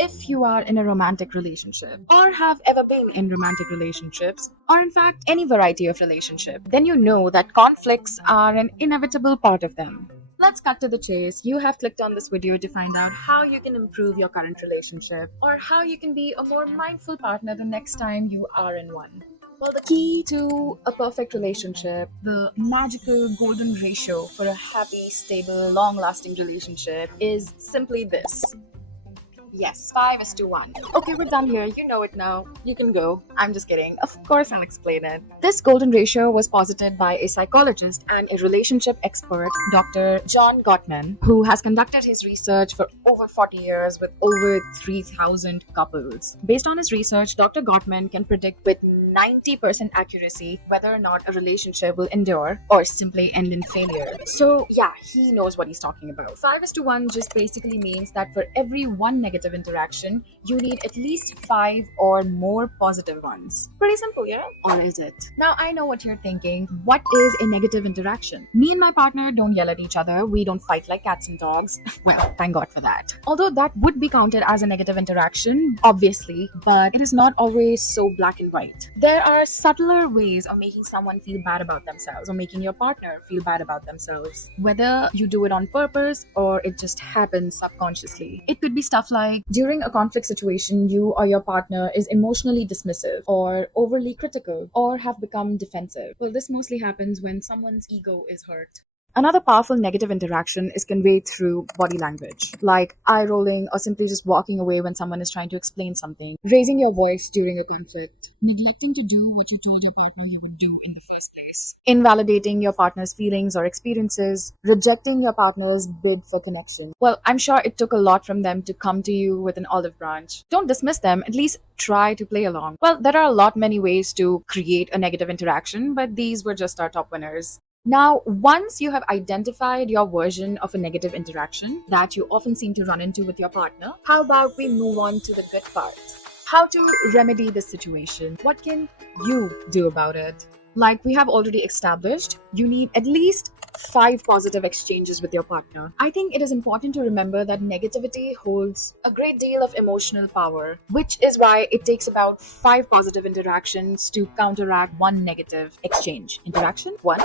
if you are in a romantic relationship or have ever been in romantic relationships, or in fact any variety of relationship, then you know that conflicts are an inevitable part of them. Let's cut to the chase. You have clicked on this video to find out how you can improve your current relationship or how you can be a more mindful partner the next time you are in one. Well, the key to a perfect relationship, the magical golden ratio for a happy, stable, long lasting relationship, is simply this. Yes, 5 is to 1. Okay, we're done here. You know it now. You can go. I'm just kidding. Of course, I'll explain it. This golden ratio was posited by a psychologist and a relationship expert, Dr. John Gottman, who has conducted his research for over 40 years with over 3,000 couples. Based on his research, Dr. Gottman can predict with 90% accuracy whether or not a relationship will endure or simply end in failure. So, yeah, he knows what he's talking about. 5 is to 1 just basically means that for every one negative interaction, you need at least 5 or more positive ones. Pretty simple, yeah? Or is it? Now, I know what you're thinking. What is a negative interaction? Me and my partner don't yell at each other. We don't fight like cats and dogs. Well, thank God for that. Although that would be counted as a negative interaction, obviously, but it is not always so black and white. There are subtler ways of making someone feel bad about themselves or making your partner feel bad about themselves. Whether you do it on purpose or it just happens subconsciously. It could be stuff like during a conflict situation, you or your partner is emotionally dismissive or overly critical or have become defensive. Well, this mostly happens when someone's ego is hurt. Another powerful negative interaction is conveyed through body language, like eye rolling or simply just walking away when someone is trying to explain something, raising your voice during a conflict, neglecting to do what you told your partner you would do in the first place, invalidating your partner's feelings or experiences, rejecting your partner's bid for connection. Well, I'm sure it took a lot from them to come to you with an olive branch. Don't dismiss them, at least try to play along. Well, there are a lot many ways to create a negative interaction, but these were just our top winners. Now, once you have identified your version of a negative interaction that you often seem to run into with your partner, how about we move on to the good part? How to remedy the situation? What can you do about it? Like we have already established, you need at least 5 positive exchanges with your partner. I think it is important to remember that negativity holds a great deal of emotional power, which is why it takes about 5 positive interactions to counteract one negative exchange. Interaction 1.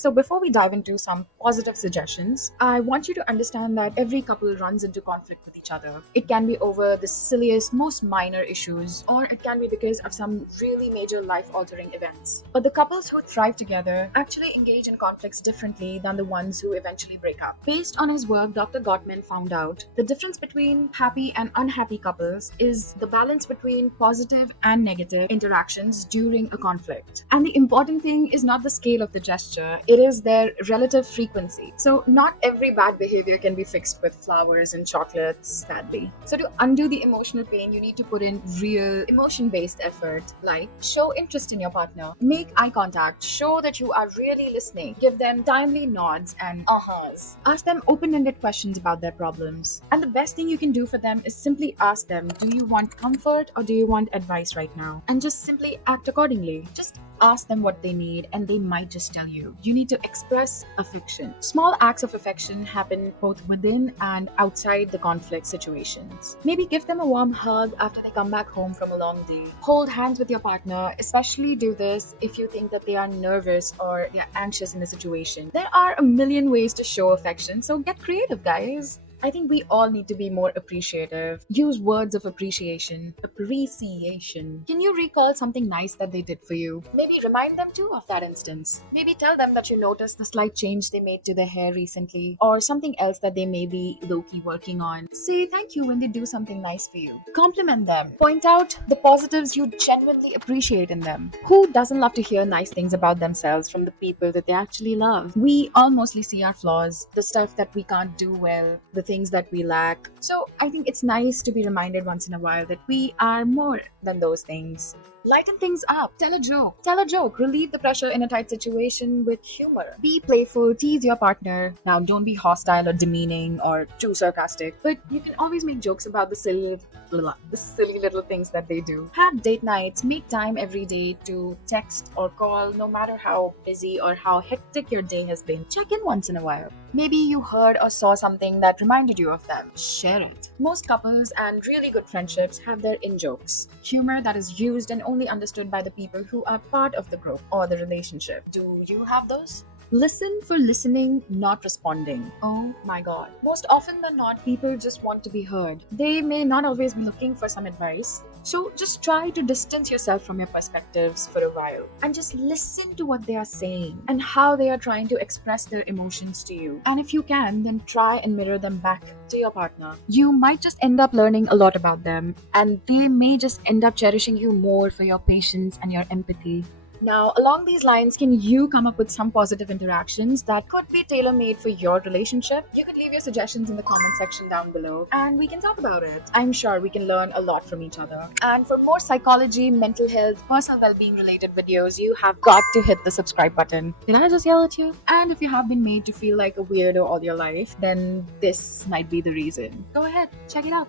So before we dive into some positive suggestions, I want you to understand that every couple runs into conflict with each other. It can be over the silliest, most minor issues, or it can be because of some really major life-altering events. But the couples who thrive together actually engage in conflicts differently than the ones who eventually break up. Based on his work, Dr. Gottman found out the difference between happy and unhappy couples is the balance between positive and negative interactions during a conflict. And the important thing is not the scale of the gesture, it is their relative frequency. So not every bad behavior can be fixed with flowers and chocolates, sadly. So to undo the emotional pain, you need to put in real emotion-based effort, like show interest in your partner, make eye contact, show that you are really listening, give them timely nods and ahas. Ask them open-ended questions about their problems. And the best thing you can do for them is simply ask them, do you want comfort or do you want advice right now? And just simply act accordingly. Just ask them what they need and they might just tell you. You need to express affection. Small acts of affection happen both within and outside the conflict situations. Maybe give them a warm hug after they come back home from a long day. Hold hands with your partner, especially do this if you think that they are nervous or they're anxious in a situation. There are a million ways to show affection, so get creative, guys. I think we all need to be more appreciative. Use words of appreciation. Appreciation. Can you recall something nice that they did for you? Maybe remind them too of that instance. Maybe tell them that you noticed the slight change they made to their hair recently, or something else that they may be low-key working on. Say thank you when they do something nice for you. Compliment them. Point out the positives you genuinely appreciate in them. Who doesn't love to hear nice things about themselves from the people that they actually love? We all mostly see our flaws, the stuff that we can't do well, the things that we lack. So I think it's nice to be reminded once in a while that we are more than those things. Lighten things up. Tell a joke. Tell a joke. Relieve the pressure in a tight situation with humor. Be playful. Tease your partner. Now, don't be hostile or demeaning or too sarcastic, but you can always make jokes about the silly little things that they do. Have date nights. Make time every day to text or call, no matter how busy or how hectic your day has been. Check in once in a while. Maybe you heard or saw something that reminded you of them. Share it. Most couples and really good friendships have their in-jokes. Humor that is used and only understood by the people who are part of the group or the relationship. Do you have those? Listen for listening, not responding. Oh my god. Most often than not, people just want to be heard. They may not always be looking for some advice. So just try to distance yourself from your perspectives for a while and just listen to what they are saying and how they are trying to express their emotions to you. And if you can, then try and mirror them back to your partner. You might just end up learning a lot about them, and they may just end up cherishing you more for your patience and your empathy. Now, along these lines, can you come up with some positive interactions that could be tailor made for your relationship? You could leave your suggestions in the comment section down below and we can talk about it. I'm sure we can learn a lot from each other. And for more psychology, mental health, personal well being related videos, you have got to hit the subscribe button. Did I just yell at you? And if you have been made to feel like a weirdo all your life, then this might be the reason. Go ahead, check it out.